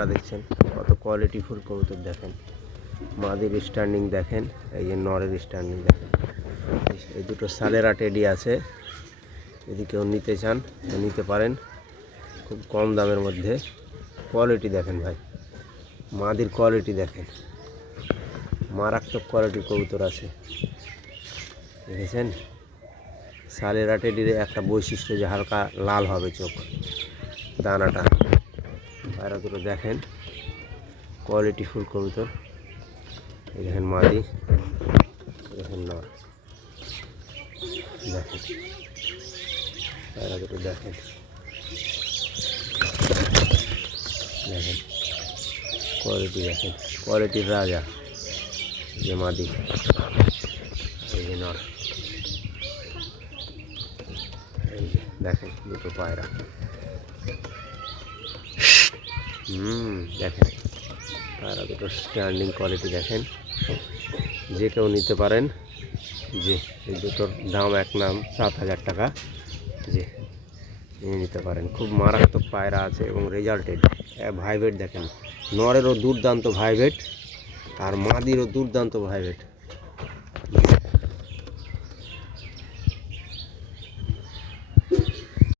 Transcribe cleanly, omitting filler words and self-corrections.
পায়রা দেখছেন, কত কোয়ালিটিফুল কবুতর দেখেন। মাদির স্ট্যান্ডিং দেখেন, এই যে নরের স্ট্যান্ডিং দেখেন। এই দুটো সালেরা টেডি আছে, যদি কেউ নিতে চান নিতে পারেন, খুব কম দামের মধ্যে। কোয়ালিটি দেখেন ভাই, মাদির কোয়ালিটি দেখেন, মারাত্মক কোয়ালিটির কবুতর আছে দেখেছেন। সালেরা টেডির একটা বৈশিষ্ট্য যে হালকা লাল হবে চোখ, দানাটা। পায়রা দুটো দেখেন, কোয়ালিটিফুল কবুতর। এই দেখেন মাদি, দেখেন নর, দেখেন পায়রা দুটো দেখেন, দেখেন কোয়ালিটি দেখেন, কোয়ালিটির রাজা। যে মাদি, এই যে নর, এই যে দেখেন দুটো পায়রা। দেখেন পায়রা দুটো স্ট্যান্ডিং কোয়ালিটি দেখেন। যে কেউ নিতে পারেন, যে এই দুটোর দাম এক নাম 7,000 টাকা, যে নিয়ে নিতে পারেন। খুব মারাত্মক পায়রা আছে এবং রেজাল্টেড। ভাইব্রেট দেখেন, নরেরও দুর্দান্ত ভাইব্রেট আর মাদিরও দুর্দান্ত ভাইব্রেট।